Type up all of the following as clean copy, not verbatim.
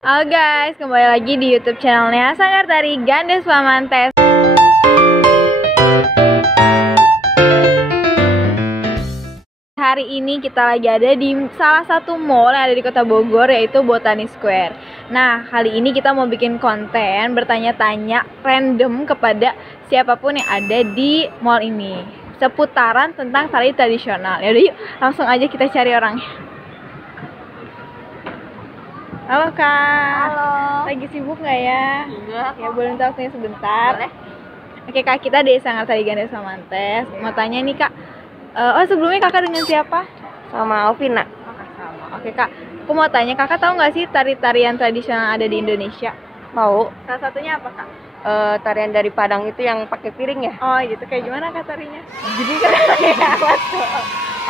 Halo guys, kembali lagi di YouTube channelnya Sanggar Tari Gandes Pamantes. Hari ini kita lagi ada di salah satu mall yang ada di Kota Bogor, yaitu Botani Square. Nah, kali ini kita mau bikin konten bertanya-tanya random kepada siapapun yang ada di mall ini seputaran tentang tari tradisional. Yaudah yuk, langsung aja kita cari orangnya. Halo Kak. Halo. Lagi sibuk nggak ya? Enggak. Ya boleh minta waktunya sebentar. Boleh. Oke Kak, kita dari Sanggar Tari Gandes Pamantes. Mau tanya nih Kak. Sebelumnya Kakak dengan siapa? Sama Alvina. Sama. Oke Kak, aku mau tanya, Kakak tahu nggak sih tari-tarian tradisional ada di Indonesia? Mau Salah satunya apa Kak? tarian dari Padang itu yang pakai piring ya? Oh gitu, kayak gimana Kak tarinya? Jadi kan ya, betul.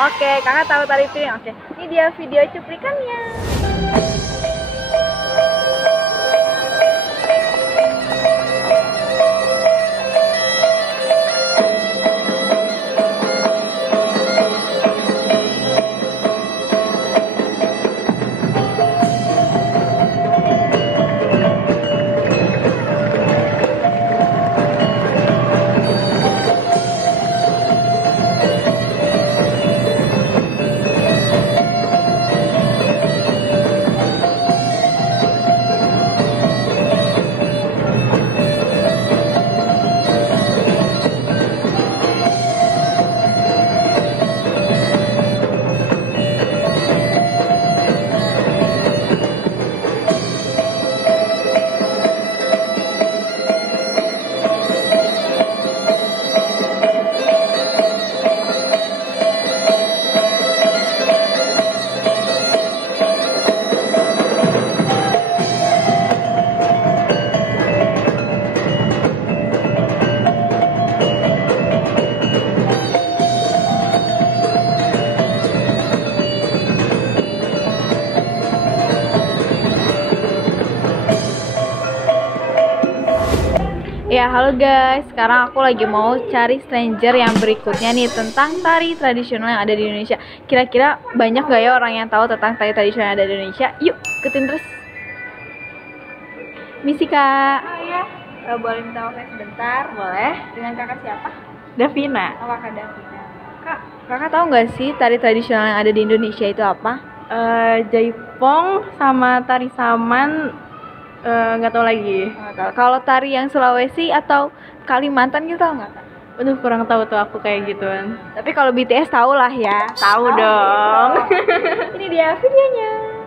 Oke, Kakak tahu tari piring. Oke, ini dia video cuplikannya. Ya, halo guys. Sekarang aku lagi mau cari stranger yang berikutnya nih tentang tari tradisional yang ada di Indonesia. Kira-kira banyak gak ya orang yang tahu tentang tari tradisional yang ada di Indonesia? Yuk, ikutin terus. Misi Kak. Oh iya. Boleh minta waktu sebentar? Boleh. Dengan kakak siapa? Davina. Oh, Kakak Davina. Kak, kakak tahu nggak sih tari tradisional yang ada di Indonesia itu apa? Jaipong sama tari saman. Nggak tahu lagi. Nggak tahu. Kalau tari yang Sulawesi atau Kalimantan gitu tahu nggak Kak? Aduh, kurang tahu tuh aku kayak gituan. Tapi kalau BTS tahu lah ya. Tahu dong. Ini dia videonya.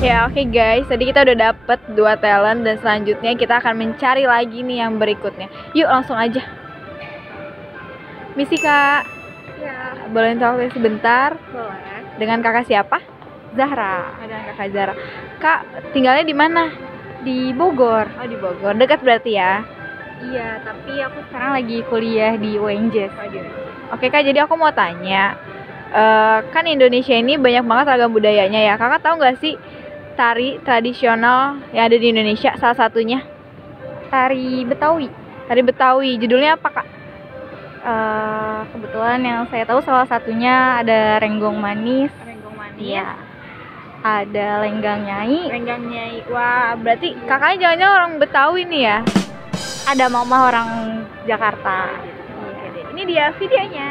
Ya oke guys, tadi kita udah dapet 2 talent dan selanjutnya kita akan mencari lagi nih yang berikutnya. Yuk langsung aja. Misi Kak. Ya. Boleh minta waktu sebentar? Boleh. Dengan kakak siapa? Zahra. Dengan kakak Zara. Kak, tinggalnya di mana? Di Bogor. Oh di Bogor, dekat berarti ya? Iya, tapi aku sekarang lagi kuliah di UNJ. Oke Kak, jadi aku mau tanya, kan Indonesia ini banyak banget ragam budayanya ya. Kakak tahu nggak sih tari tradisional yang ada di Indonesia salah satunya? Tari Betawi. Tari Betawi, judulnya apa Kak? Kebetulan yang saya tahu salah satunya ada Renggong Manis. Renggong Manis. Iya. Ada Lenggang Nyai. Lenggang Nyai. Wah, berarti kakaknya jangan-jangan orang Betawi nih ya? Ada mama orang Jakarta. Oke deh. Ini dia videonya.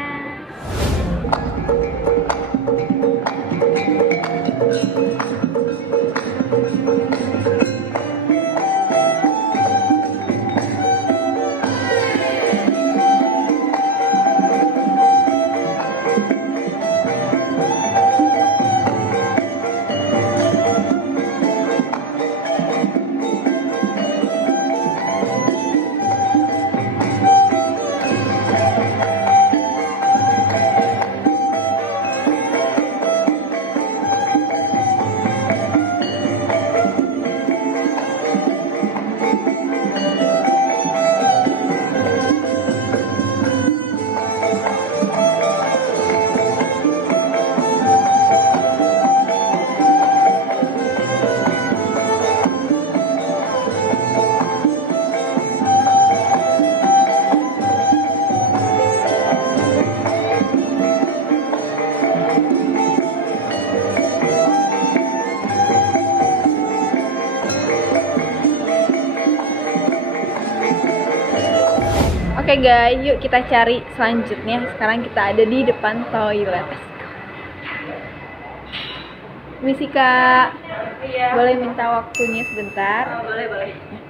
Oke guys, yuk kita cari selanjutnya. Sekarang kita ada di depan toilet. Misi Kak, boleh minta waktunya sebentar? Boleh.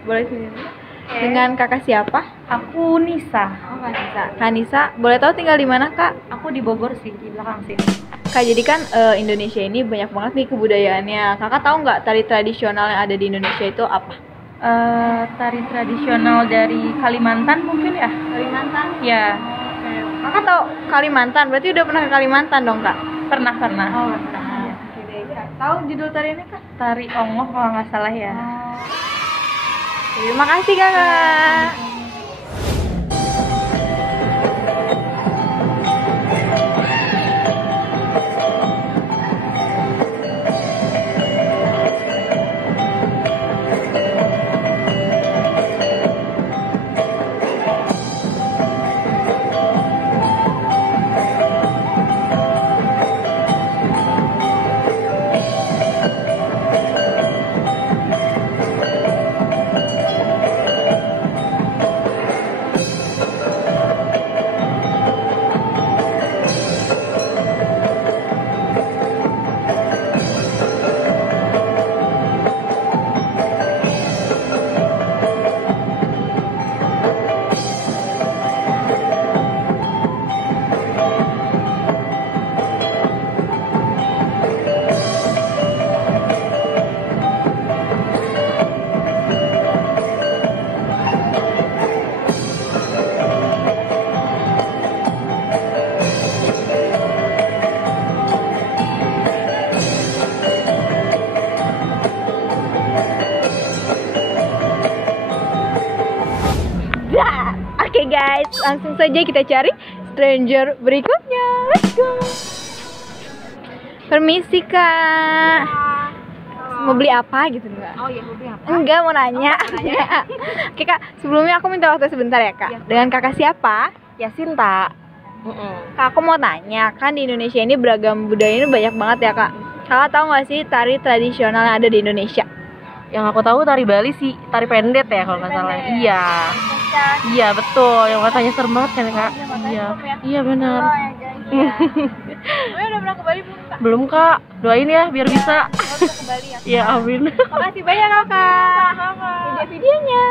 Boleh sebentar. Dengan kakak siapa? Aku Nisa. Oh, Kak Nisa. Kak Nisa, boleh tahu tinggal di mana Kak? Aku di Bogor sih, di belakang sini. Kak, jadi kan Indonesia ini banyak banget nih kebudayaannya. Kakak tahu nggak tari tradisional yang ada di Indonesia itu apa? Tari tradisional dari Kalimantan mungkin ya? Kalimantan. Ya, Kakak tahu Kalimantan, berarti udah pernah ke Kalimantan dong Kak? pernah. Oh, pernah. Oke deh, Kak. Tahu judul tari ini Kak? Tari Ongoh kalau nggak salah ya. Terima kasih Kakak. Oke guys, langsung saja kita cari stranger berikutnya. Let's go. Permisi Kak. Mau beli apa gitu enggak? Oh iya, mau beli apa? Enggak, mau nanya. Oke Kak, sebelumnya aku minta waktu sebentar ya Kak. Ya. Dengan kakak siapa? Ya Sinta. Kak, aku mau tanya, kan di Indonesia ini beragam budaya ini banyak banget ya Kak. Kakak tahu nggak sih tari tradisional yang ada di Indonesia? Yang aku tahu tari Bali sih, tari pendet ya kalau nggak salah. Iya. Iya betul, yang katanya serem banget kan Kak? Iya. Iya benar. Udah pernah ke Bali belum Kak? Belum Kak, doain ya biar bisa. Udah ke Bali ya. Ya amin. Makasih banyak Kakak. Video-videonya.